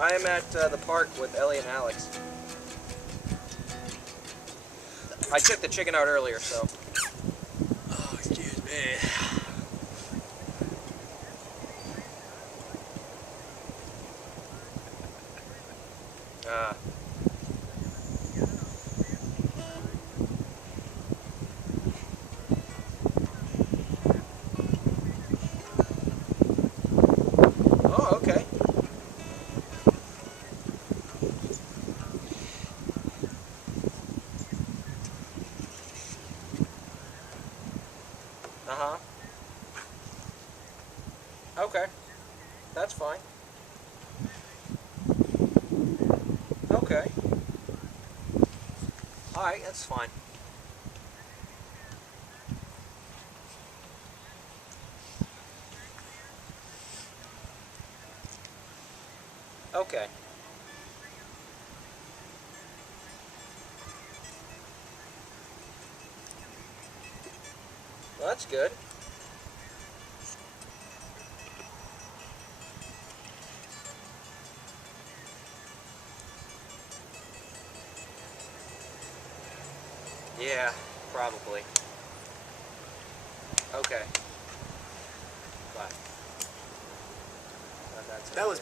I am at the park with Ellie and Alex. I took the chicken out earlier, so. Oh, excuse me. Ah. Oh, okay. Uh-huh. Okay. That's fine. Okay. Alright, that's fine. Okay. Well, that's good. Yeah, probably. Okay. Bye. That was